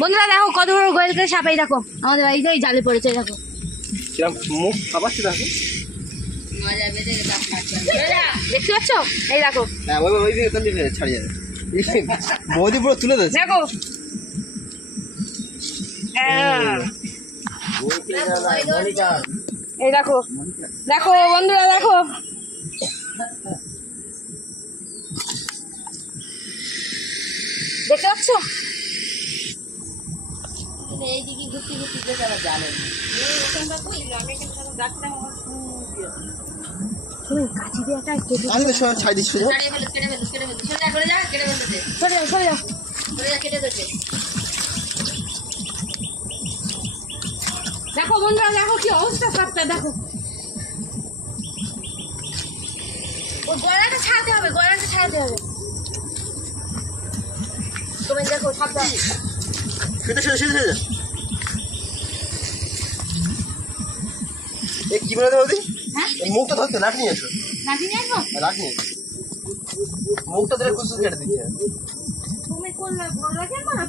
বন্ধুরা দেখো কত বড় গোয়েলকে সাপাই দেখো। আমাদের বাড়িতে এই জালে পড়েছে দেখো। মুখ খাবারছি দেখো। দেখতে পাচ্ছ? এই দেখো। হ্যাঁ বৌদি পুরো তুলে দেখো। হ্যাঁ। এই দেখো। দেখো বন্ধুরা দেখো। দেখতে পাচ্ছ? এইদিকে ঘুরতে ঘুরতে যেতে আবার জানে। কাছি দিয়ে একটা কেটে আমি তো সব ছাই দিচ্ছি। সরে যাও সরে যাও দেখো বন্ধুরা দেখো কি অবস্থা সাপটা দেখো। ও গলাটা ছাড়াতে হবে গলাটা ছাড়াতে হবে। তুমি দেখো কি বলে হ্যাঁ? মুখটা ধরতে লাঠি নিয়ে এসো। হ্যাঁ, লাঠি নিয়ে এসো। মুখটা ধরে কুসুস কেটে দিচ্ছে। তুমি কোন গলা কেন না?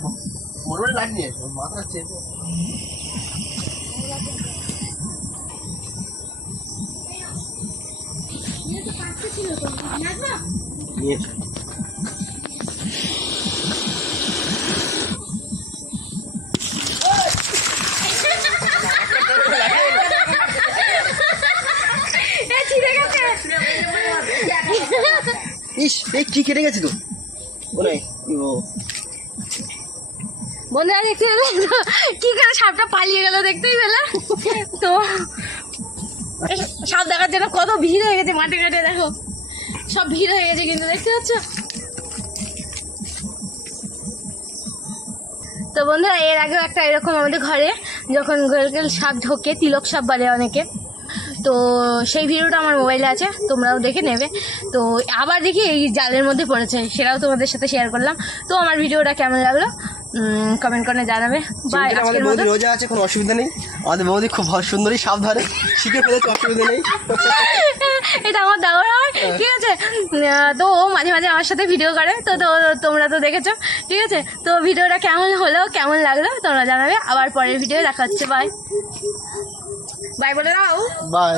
মোটামুটি লাঠি নিয়ে এসো মাথা চেপে নিয়ে এসো। ইস এই কি কেটে গেছে তো? ও। বন্ধুরা, দেখতে পেলে কি করে সাপটা পালিয়ে গেল, দেখতেই পেলে? তো সাপ দেখার জন্য কত ভিড় হয়ে গেছে মাঠে ঘাটে, দেখো। সব ভিড় হয়ে গেছে কিন্তু, দেখতে পাচ্ছ? তো বন্ধুরা, এর আগেও একটা এরকম আমাদের ঘরে, যখন গোলগেল সাপ ঢোকে, তিলক সাপ বলে অনেকে। তো সেই ভিডিওটা আমার মোবাইলে আছে তোমরাও দেখে নেবে। তো আবার দেখি এই জালের মধ্যে পড়েছে সেটাও তোমাদের সাথে শেয়ার করলাম। তো আমার ভিডিওটা কেমন লাগল? কমেন্ট করে জানাবে। বা চিন্তা আমাদের আজকের মতো। বৌদি রোজা আছে কোনো অসুবিধা নেই। আমাদের বৌদি খুব ভালো সুন্দরী সাপ ধরে শিখে ফেলেছে অসুবিধা নেই। এটা আমার দাওয়ার হয়। ঠিক আছে। তো ও মাঝে মাঝে আমার সাথে ভিডিও করে তো তো তোমরা তো দেখেছ। ঠিক আছে। তো ভিডিওটা কেমন হলো কেমন লাগল তোমরা জানাবে। আবার পরের ভিডিও দেখা হচ্ছে। বাই বাই বলে দাও বাই